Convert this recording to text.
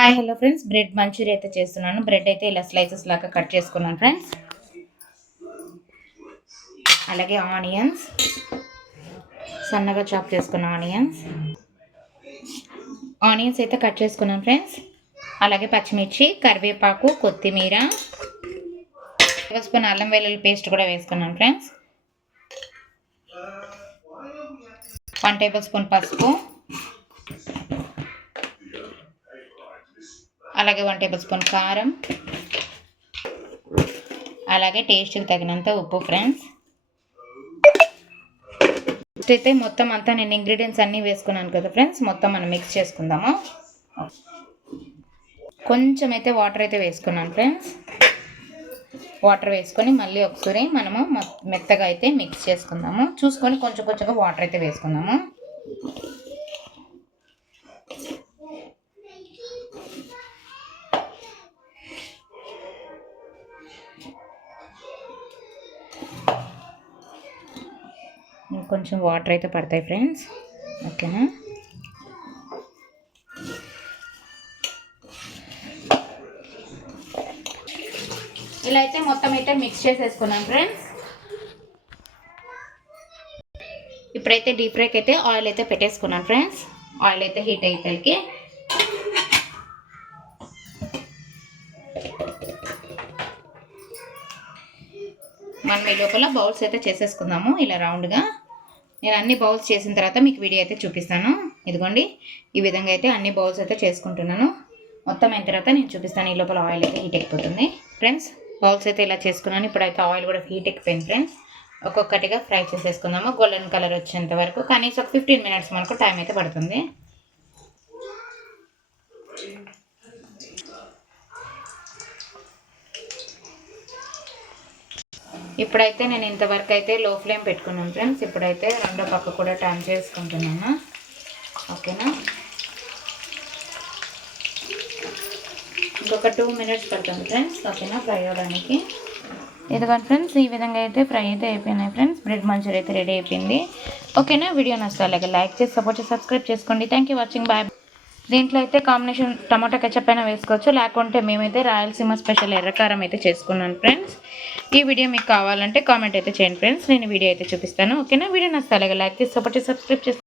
Hi hello friends, bread manchuria అయితే చేస్తున్నాను. Bread అయితే ఇలా స్లైసెస్ లాగా కట్ చేసుకున్నాను ఫ్రెండ్స్. అలాగే ఆనియన్స్, సన్నగా చాప్ చేసుకున్న ఆనియన్స్ అయితే కట్ చేసుకున్నాను ఫ్రెండ్స్. అలాగే పచ్చిమిర్చి, కరివేపాకు, కొత్తిమీర, 1 స్పూన్ అల్లం వెల్లుల్లి పేస్ట్ కూడా వేసుకున్నాను ఫ్రెండ్స్. 1 టేబుల్ స్పూన్ పసుపు, అలాగే 1 టేబుల్ స్పూన్ కారం, అలాగే టేస్ట్కి తగినంత ఉప్పు ఫ్రెండ్స్. అయితే మొత్తం అంతా నేను ఇంగ్రీడియంట్స్ అన్నీ వేసుకున్నాను కదా ఫ్రెండ్స్, మొత్తం మనం మిక్స్ చేసుకుందాము. కొంచెం అయితే వాటర్ అయితే వేసుకున్నాను ఫ్రెండ్స్. వాటర్ వేసుకొని మళ్ళీ ఒకసారి మనము మెత్తగా అయితే మిక్స్ చేసుకుందాము. చూసుకొని కొంచెం కొంచెంగా వాటర్ అయితే వేసుకుందాము. కొంచెం వాటర్ అయితే పడతాయి ఫ్రెండ్స్, ఓకేనా. ఇలా అయితే మొత్తం అయితే మిక్స్ చేసేసుకున్నాం ఫ్రెండ్స్. ఇప్పుడైతే డీప్ ఫ్రైకి అయితే ఆయిల్ అయితే పెట్టేసుకున్నాను ఫ్రెండ్స్. ఆయిల్ అయితే హీట్ అయ్యేసరికి మనం ఈ లోపల బౌల్స్ అయితే చేసేసుకుందాము ఇలా రౌండ్గా. నేను అన్ని బౌల్స్ చేసిన తర్వాత మీకు వీడియో అయితే చూపిస్తాను. ఇదిగోండి, ఈ విధంగా అయితే అన్ని బౌల్స్ అయితే చేసుకుంటున్నాను. మొత్తం అయిన తర్వాత నేను చూపిస్తాను. ఈ లోపల ఆయిల్ అయితే హీట్ అయిపోతుంది ఫ్రెండ్స్. బౌల్స్ అయితే ఇలా చేసుకున్నాను. ఇప్పుడైతే ఆయిల్ కూడా హీట్ ఎక్కిపోయింది ఫ్రెండ్స్. ఒక్కొక్కటిగా ఫ్రై చేసేసుకుందాము గోల్డెన్ కలర్ వచ్చేంత వరకు. కనీసం 15 మినిట్స్ మనకు టైం అయితే పడుతుంది. ఇప్పుడైతే నేను ఇంతవరకు అయితే లో ఫ్లేమ్ పెట్టుకున్నాను ఫ్రెండ్స్. ఇప్పుడైతే రెండో పక్క కూడా టర్న్ చేసుకుంటున్నాను, ఓకేనా. ఇంకొక 2 మినిట్స్ పడుతుంది ఫ్రెండ్స్, ఓకేనా, ఫ్రై అవ్వడానికి. ఇదిగోండి ఫ్రెండ్స్, ఈ విధంగా అయితే ఫ్రై అయితే అయిపోయినాయి ఫ్రెండ్స్. బ్రెడ్ మంచూరియా అయితే రెడీ అయిపోయింది, ఓకేనా. వీడియో నచ్చితే అలాగే లైక్ చేసి సపోర్ట్ చేసి సబ్స్క్రైబ్ చేసుకోండి. Thank you watching, bye. దీంట్లో అయితే కాంబినేషన్ టమాటా కెచప్ అయినా వేసుకోవచ్చు, లేకుంటే మేమైతే రాయలసీమ స్పెషల్ ఎర్రకారం అయితే చేసుకున్నాను ఫ్రెండ్స్. ఈ వీడియో మీకు కావాలంటే కామెంట్ అయితే చేయండి ఫ్రెండ్స్, నేను వీడియో అయితే చూపిస్తాను, ఓకేనా. వీడియో నచ్చితే అలాగే లైక్ చేసి సపోర్ట్ చేసి సబ్స్క్రైబ్ చేసుకోండి.